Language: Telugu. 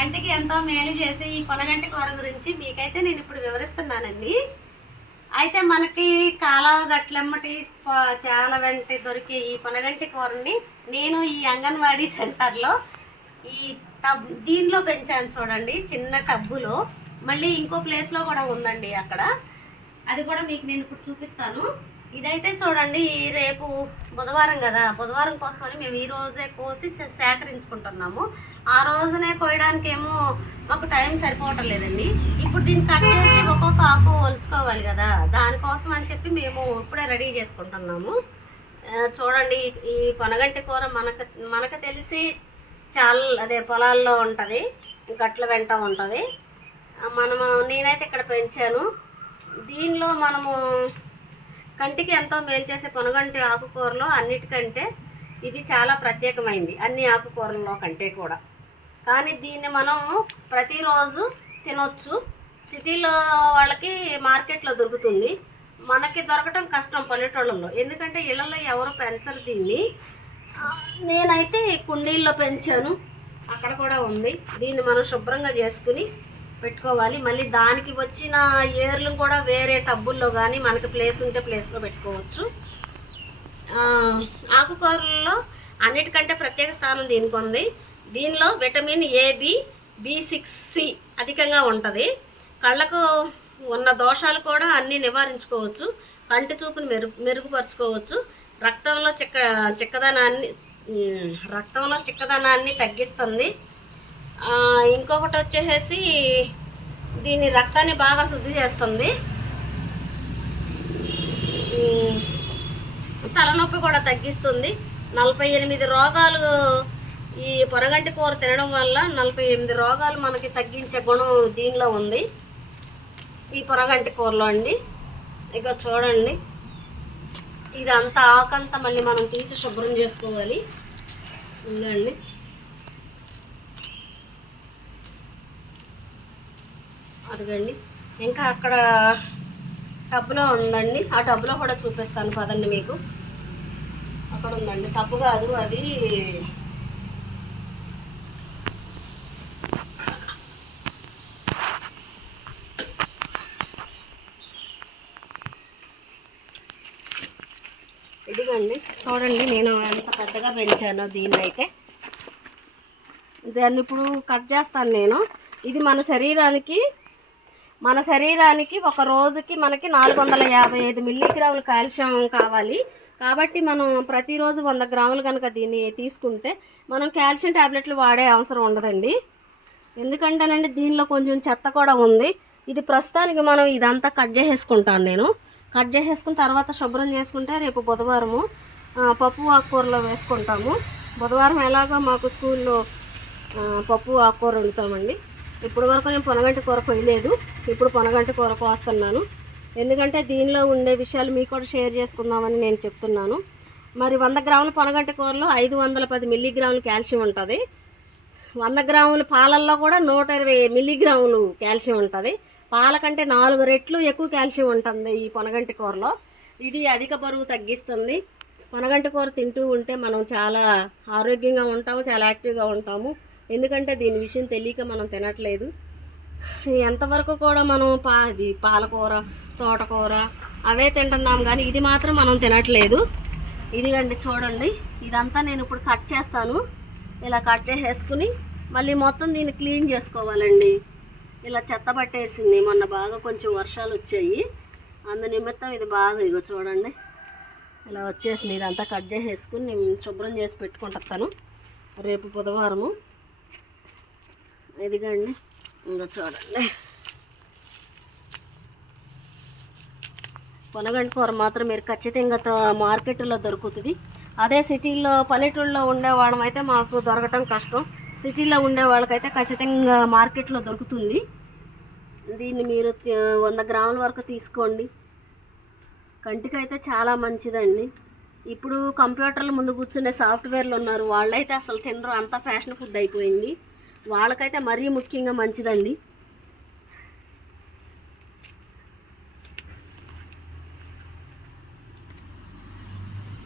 కంటికి ఎంతో మేలు చేసే ఈ పొనగంటి కూర గురించి మీకైతే నేను ఇప్పుడు వివరిస్తున్నానండి. అయితే మనకి కాలువ గట్లెమ్మటి చాలా వెంట దొరికే ఈ పొనగంటి కూరని నేను ఈ అంగన్వాడీ సెంటర్లో ఈ దీనిలో పెంచాను చూడండి, చిన్న టబ్బులో. మళ్ళీ ఇంకో ప్లేస్లో కూడా ఉందండి అక్కడ, అది కూడా మీకు నేను ఇప్పుడు చూపిస్తాను. ఇదైతే చూడండి, రేపు బుధవారం కదా, బుధవారం కోసమని మేము ఈ రోజే కోసి సేకరించుకుంటున్నాము. ఆ రోజునే కోయడానికి ఏమో మాకు టైం సరిపోవటం లేదండి. ఇప్పుడు దీన్ని కట్ చేసి ఒక్కొక్క ఆకు ఒలుచుకోవాలి కదా, దానికోసం అని చెప్పి మేము ఇప్పుడే రెడీ చేసుకుంటున్నాము. చూడండి, ఈ పొనగంటి కూర మనకు తెలిసి చాలా అదే పొలాల్లో ఉంటుంది, గట్ల వెంట ఉంటుంది. నేనైతే ఇక్కడ పెంచాను. దీనిలో మనము కంటికి ఎంతో మేలు చేసే పొనగంటి ఆకుకూరలో అన్నిటికంటే ఇది చాలా ప్రత్యేకమైంది, అన్ని ఆకుకూరల్లో కంటే కూడా. కానీ దీన్ని మనం ప్రతిరోజు తినొచ్చు. సిటీలో వాళ్ళకి మార్కెట్లో దొరుకుతుంది, మనకి దొరకటం కష్టం పల్లెటూళ్ళల్లో, ఎందుకంటే ఇళ్ళల్లో ఎవరు పెంచరు దీన్ని. నేనైతే కుండీల్లో పెంచాను, అక్కడ కూడా ఉంది. దీన్ని మనం శుభ్రంగా చేసుకుని పెట్టుకోవాలి. మళ్ళీ దానికి వచ్చిన ఏర్లు కూడా వేరే టబ్బుల్లో కానీ మనకి ప్లేస్ ఉంటే ప్లేస్లో పెట్టుకోవచ్చు. ఆకుకూరల్లో అన్నిటికంటే ప్రత్యేక స్థానం దీనికి ఉంది. దీనిలో విటమిన్ ఏ, B6C అధికంగా ఉంటుంది. కళ్ళకు ఉన్న దోషాలు కూడా అన్నీ నివారించుకోవచ్చు, కంటి చూపుని మెరుగుపరుచుకోవచ్చు, రక్తంలో చిక్కదనాన్ని తగ్గిస్తుంది. ఇంకొకటి వచ్చేసి దీని రక్తాన్ని బాగా శుద్ధి చేస్తుంది. తలనొప్పి కూడా తగ్గిస్తుంది. 48 రోగాలు ఈ పొనగంటి కూర తినడం వల్ల 48 రోగాలు మనకి తగ్గించే గుణం దీనిలో ఉంది, ఈ పొనగంటి కూరలో అండి. ఇక చూడండి, ఇదంతా ఆకంతా మళ్ళీ మనం తీసి శుభ్రం చేసుకోవాలి. ఉందండి, అదిగండి. ఇంకా అక్కడ టబ్లో ఉందండి, ఆ టబ్లో కూడా చూపిస్తాను పదండి మీకు. అక్కడ ఉందండి, టబ్బు కాదు అది, ఇదిగండి. చూడండి, నేను ఎంత పెద్దగా పెంచానో దీన్ని. అయితే దాన్ని ఇప్పుడు కట్ చేస్తాను నేను. ఇది మన శరీరానికి ఒక రోజుకి మనకి 455 మిల్లీగ్రాముల కాల్షియం కావాలి. కాబట్టి మనం ప్రతిరోజు 100 గ్రాములు కనుక దీన్ని తీసుకుంటే మనం కాల్షియం ట్యాబ్లెట్లు వాడే అవసరం ఉండదండి. ఎందుకంటేనండి దీనిలో కొంచెం చెత్త కూడా ఉంది. ఇది ప్రస్తుతానికి మనం ఇదంతా కట్ చేసేసుకుంటాను నేను. కట్ చేసేసుకున్న తర్వాత శుభ్రం చేసుకుంటే రేపు బుధవారము పప్పు ఆకుకూరలో వేసుకుంటాము. బుధవారం ఎలాగో మాకు స్కూల్లో పప్పు ఆకుకూర వండుతామండి. ఇప్పుడు వరకు నేను పొనగంటి కూర కొయ్యలేదు, ఇప్పుడు పొనగంటి కూర కోస్తున్నాను. ఎందుకంటే దీనిలో ఉండే విషయాలు మీకు కూడా షేర్ చేసుకుందామని నేను చెప్తున్నాను. మరి 100 గ్రాముల పొనగంటి కూరలో 510 మిల్లీగ్రాములు కాల్షియం ఉంటుంది. 100 గ్రాముల పాలల్లో కూడా 120 మిల్లీగ్రాములు కాల్షియం ఉంటుంది. పాల కంటే 4 రెట్లు ఎక్కువ కాల్షియం ఉంటుంది ఈ పొనగంటి కూరలో. ఇది అధిక బరువు తగ్గిస్తుంది. పొనగంటి కూర తింటూ ఉంటే మనం చాలా ఆరోగ్యంగా ఉంటాము, చాలా యాక్టివ్గా ఉంటాము. ఎందుకంటే దీని విషయం తెలియక మనం తినట్లేదు. ఎంతవరకు కూడా మనం పాలకూర, తోటకూర అవే తింటున్నాం, కానీ ఇది మాత్రం మనం తినట్లేదు. ఇదిగండి చూడండి, ఇదంతా నేను ఇప్పుడు కట్ చేస్తాను. ఇలా కట్ చేసేసుకుని మళ్ళీ మొత్తం దీన్ని క్లీన్ చేసుకోవాలండి. ఇలా చెత్త పట్టేసింది, మొన్న బాగా కొంచెం వర్షాలు వచ్చాయి, అందు నిమిత్తం ఇది బాగా ఇగో చూడండి ఇలా వచ్చేసింది. ఇదంతా కట్ చేసేసుకుని నేను శుభ్రం చేసి పెట్టుకుంటాను రేపు బుధవారము. ఇదిగండి, ఇంకా చూడండి, పొనగంటి కూర మాత్రం మీరు ఖచ్చితంగా మార్కెట్లో దొరుకుతుంది. అదే సిటీల్లో పల్లెటూళ్ళలో ఉండేవాళ్ళం అయితే మాకు దొరకటం కష్టం. సిటీలో ఉండే వాళ్ళకైతే ఖచ్చితంగా మార్కెట్లో దొరుకుతుంది. దీన్ని మీరు 100 గ్రాముల వరకు తీసుకోండి. కంటికైతే చాలా మంచిదండి. ఇప్పుడు కంప్యూటర్ల ముందు కూర్చునే సాఫ్ట్వేర్లు ఉన్నారు, వాళ్ళైతే అసలు తినరు, అంత ఫ్యాషన్ ఫుడ్ అయిపోయింది. వాళ్ళకైతే మరీ ముఖ్యంగా మంచిదండి.